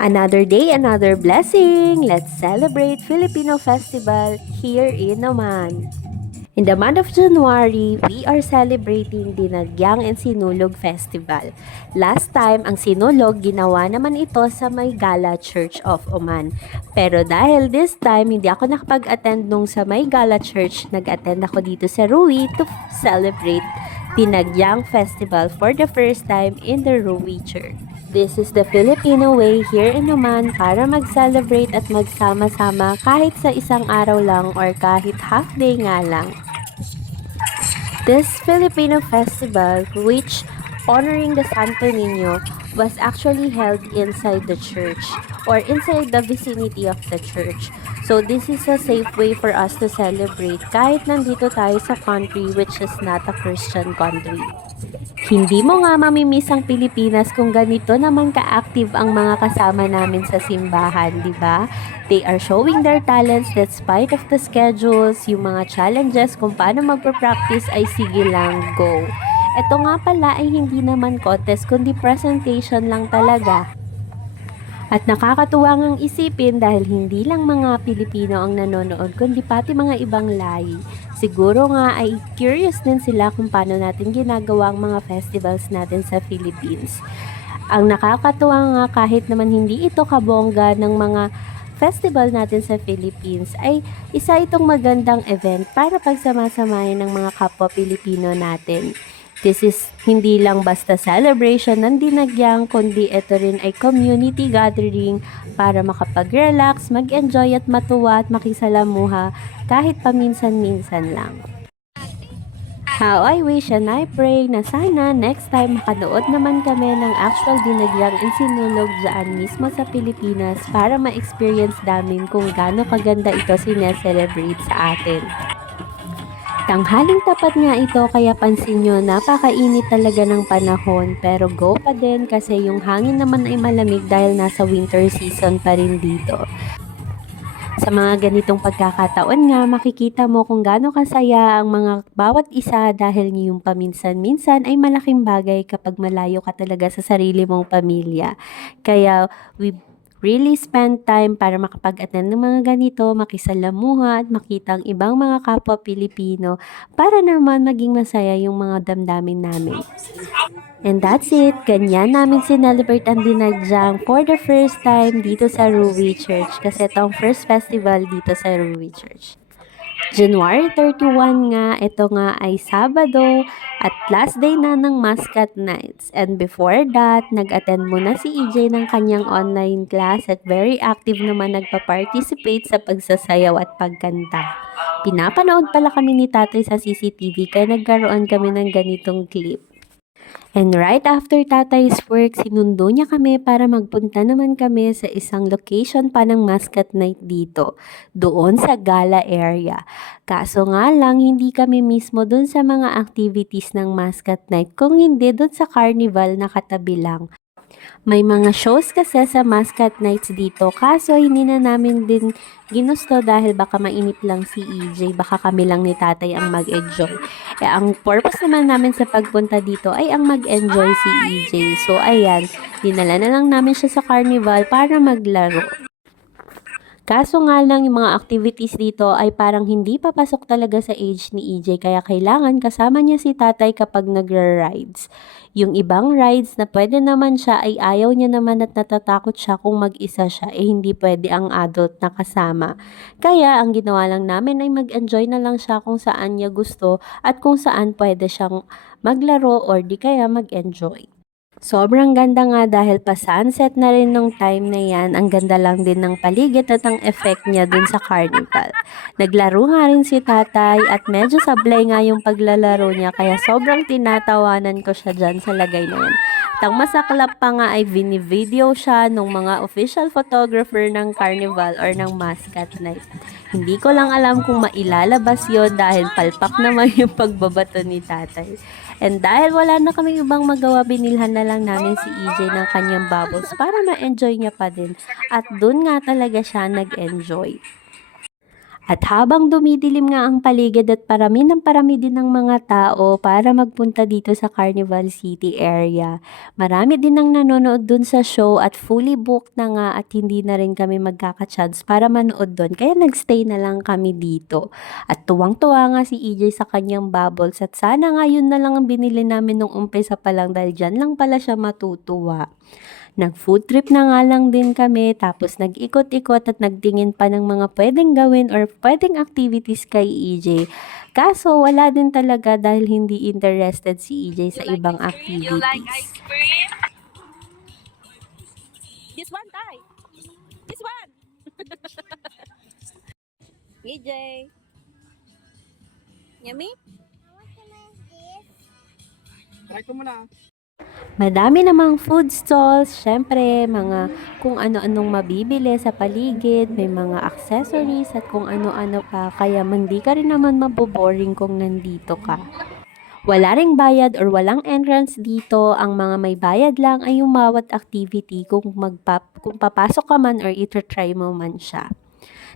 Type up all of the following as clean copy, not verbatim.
Another day, another blessing. Let's celebrate Filipino Festival here in Oman. In the month of January, we are celebrating Dinagyang and Sinulog Festival. Last time, ang Sinulog, ginawa naman ito sa May Gala Church of Oman. Pero dahil this time, hindi ako nakapag-attend nung sa May Gala Church, nag-attend ako dito sa Rui to celebrate Dinagyang Festival for the first time in the Rui Church. This is the Filipino way here in Oman para mag-celebrate at magsama-sama kahit sa isang araw lang or kahit half day nga lang. This Filipino festival, which honoring the Santo Niño, was actually held inside the church or inside the vicinity of the church. So this is a safe way for us to celebrate kahit nandito tayo sa country which is not a Christian country. Hindi mo nga mamimiss ang Pilipinas kung ganito naman ka-active ang mga kasama namin sa simbahan, di ba? They are showing their talents despite of the schedules, yung mga challenges kung paano magpa-practice ay sige lang, go. Ito nga pala ay hindi naman contest kundi presentation lang talaga. At nakakatuwa ngang isipin dahil hindi lang mga Pilipino ang nanonood kundi pati mga ibang lahi. Siguro nga ay curious din sila kung paano natin ginagawa ang mga festivals natin sa Philippines. Ang nakakatuwa nga kahit naman hindi ito kabongga ng mga festival natin sa Philippines ay isa itong magandang event para pagsamasamahin ng mga kapwa Pilipino natin. This is hindi lang basta celebration ng dinagyang, kundi ito rin ay community gathering para makapag-relax, mag-enjoy at matuwa at makisalamuha kahit paminsan-minsan lang. How I wish and I pray na sana next time makanood naman kami ng actual dinagyang and sinulog dyan mismo sa Pilipinas para ma-experience namin kung gaano kaganda ito sineselebrate sa atin. Tanghaling tapat nga ito kaya pansin nyo napakainit talaga ng panahon pero go pa din kasi yung hangin naman ay malamig dahil nasa winter season pa rin dito. Sa mga ganitong pagkakataon nga makikita mo kung gaano kasaya ang mga bawat isa dahil yung paminsan-minsan ay malaking bagay kapag malayo ka talaga sa sarili mong pamilya. Kaya we really spend time para makapag-attend ng mga ganito, makisalamuha at makita ang ibang mga kapwa Pilipino para naman maging masaya yung mga damdamin namin. And that's it. Ganyan namin sinelebrate ang dinagyang for the first time dito sa Rui Church kasi itong first festival dito sa Rui Church. January 31 nga, ito nga ay Sabado at last day na ng Mascot Nights. And before that, nag-attend muna si EJ ng kanyang online class at very active naman nagpa-participate sa pagsasayaw at pagkanta. Pinapanood pala kami ni tatay sa CCTV kaya nagkaroon kami ng ganitong clip. And right after tatay's work, sinundo niya kami para magpunta naman kami sa isang location pa ng Mascot Night dito, doon sa gala area. Kaso nga lang, hindi kami mismo doon sa mga activities ng Mascot Night, kung hindi doon sa carnival na katabi lang. May mga shows kasi sa Mascot Nights dito, kaso hindi na namin din ginusto dahil baka mainip lang si EJ, baka kami lang ni tatay ang mag-enjoy. Ang purpose naman namin sa pagpunta dito ay ang mag-enjoy si EJ. So ayan, dinala na lang namin siya sa carnival para maglaro. Kaso nga lang yung mga activities dito ay parang hindi papasok talaga sa age ni EJ kaya kailangan kasama niya si tatay kapag nagra-rides. Yung ibang rides na pwede naman siya ay ayaw niya naman at natatakot siya kung mag-isa siya hindi pwede ang adult na kasama. Kaya ang ginawa lang namin ay mag-enjoy na lang siya kung saan niya gusto at kung saan pwede siyang maglaro or di kaya mag-enjoy. Sobrang ganda nga dahil pa sunset na rin nung time na yan. Ang ganda lang din ng paligid at ang effect niya dun sa carnival. Naglaro nga rin si tatay at medyo sablay nga yung paglalaro niya kaya sobrang tinatawanan ko siya dyan sa lagay na yan. At ang masaklap pa nga ay vini-video siya ng mga official photographer ng carnival or ng Mascot Night. Hindi ko lang alam kung mailalabas yon dahil palpak naman yung pagbabato ni tatay. And dahil wala na kaming ibang magawa, binilhan na lang namin si EJ ng kanyang bubbles para ma-enjoy niya pa din. At dun nga talaga siya nag-enjoy. At habang dumidilim nga ang paligid at parami ng parami din ng mga tao para magpunta dito sa Carnival City area, marami din ang nanonood dun sa show at fully booked na nga at hindi na rin kami magkaka-chance para manood dun. Kaya nagstay na lang kami dito. At tuwang-tuwa nga si EJ sa kanyang bubbles at sana nga yun na lang ang binili namin nung umpisa pa lang dahil dyan lang pala siya matutuwa. Nag-food trip na nga lang din kami, tapos nag-ikot-ikot at nagtingin pa ng mga pwedeng gawin or pwedeng activities kay EJ. Kaso wala din talaga dahil hindi interested si EJ sa ibang You like activities. ice cream? This one, Tay. This one. EJ. Yummy? Try ko muna. Madami namang food stalls, syempre mga kung ano-anong mabibili sa paligid, may mga accessories at kung ano-ano pa, kaya hindi ka rin naman maboboring kung nandito ka. Wala ring bayad or walang entrance dito, ang mga may bayad lang ay yung bawat activity kung papasok ka man or ito-try mo man siya.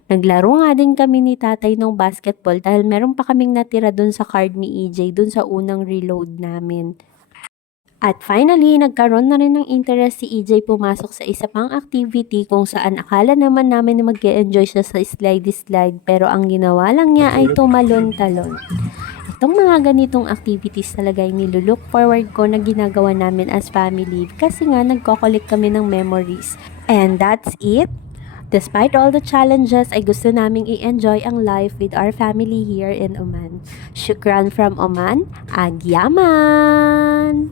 Naglaro nga din kami ni tatay ng basketball dahil meron pa kaming natira dun sa card ni EJ dun sa unang reload namin. At finally, nagkaroon na rin ng interest si EJ pumasok sa isa pang activity kung saan akala naman namin na mag-enjoy siya sa slide-slide pero ang ginawa lang niya ay tumalon-talon. Itong mga ganitong activities talaga ay nilulook forward ko na ginagawa namin as family kasi nga nagko-collect kami ng memories. And that's it! Despite all the challenges, ay gusto naming i-enjoy ang life with our family here in Oman. Shukran from Oman, Agyaman!